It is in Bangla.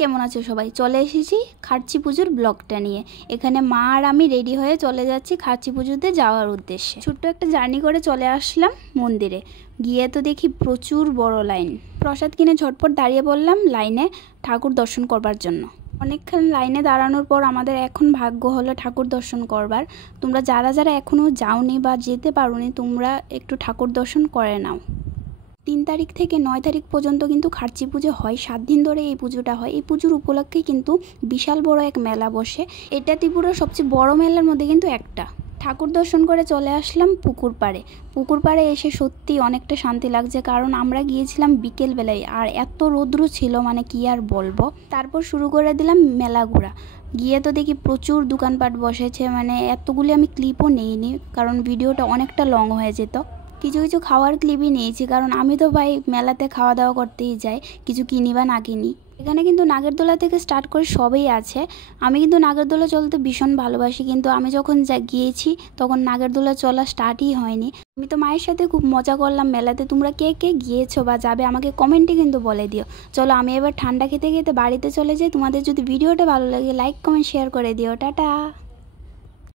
কেমন আছো সবাই? চলে এসেছি খার্চি পুজোর ব্লগটা নিয়ে। এখানে মা আর আমি রেডি হয়ে চলে যাচ্ছি খার্চি পুজোতে যাওয়ার উদ্দেশ্যে। ছোট্ট একটা জার্নি করে চলে আসলাম মন্দিরে। গিয়ে তো দেখি প্রচুর বড় লাইন। প্রসাদ কিনে ঝটপট দাঁড়িয়ে পড়লাম লাইনে ঠাকুর দর্শন করবার জন্য। অনেকক্ষণ লাইনে দাঁড়ানোর পর আমাদের এখন ভাগ্য হলো ঠাকুর দর্শন করবার। তোমরা যারা যারা এখনও যাওনি বা যেতে পারোনি, তোমরা একটু ঠাকুর দর্শন করে নাও। 3 তারিখ থেকে 9 তারিখ পর্যন্ত কিন্তু খার্চি পুজো হয়। 7 দিন ধরে এই পুজোটা হয়। এই পুজোর উপলক্ষে কিন্তু বিশাল বড় এক মেলা বসে। এটা ত্রিপুরার সবচেয়ে বড় মেলার মধ্যে কিন্তু একটা। ঠাকুর দর্শন করে চলে আসলাম পুকুর পাড়ে। পুকুর পাড়ে এসে সত্যি অনেকটা শান্তি লাগছে, কারণ আমরা গিয়েছিলাম বিকেলবেলায় আর এত রৌদ্র ছিল, মানে কি আর বলবো। তারপর শুরু করে দিলাম মেলা ঘোরা। গিয়ে তো দেখি প্রচুর দোকানপাট বসেছে, মানে এতগুলি আমি ক্লিপও নেইনি কারণ ভিডিওটা অনেকটা লং হয়ে যেত। কিছু কিছু খাওয়ার ক্লিপই নিয়েছি, কারণ আমি তো ভাই মেলাতে খাওয়া দাওয়া করতেই যাই, কিছু কিনি বা না কিনি। এখানে কিন্তু নাগরদোলা থেকে স্টার্ট করে সবই আছে। আমি কিন্তু নাগরদোলা চলতে ভীষণ ভালোবাসি, কিন্তু আমি যখন গিয়েছি তখন নাগরদোলা চলা স্টার্টই হয়নি। আমি তো মায়ের সাথে খুব মজা করলাম মেলাতে। তোমরা কে কে গিয়েছো বা যাবে আমাকে কমেন্টে কিন্তু বলে দিও। চলো আমি এবার ঠান্ডা খেতে খেতে বাড়িতে চলে যাই। তোমাদের যদি ভিডিওটা ভালো লাগে লাইক কমেন্ট শেয়ার করে দিও। টাটা।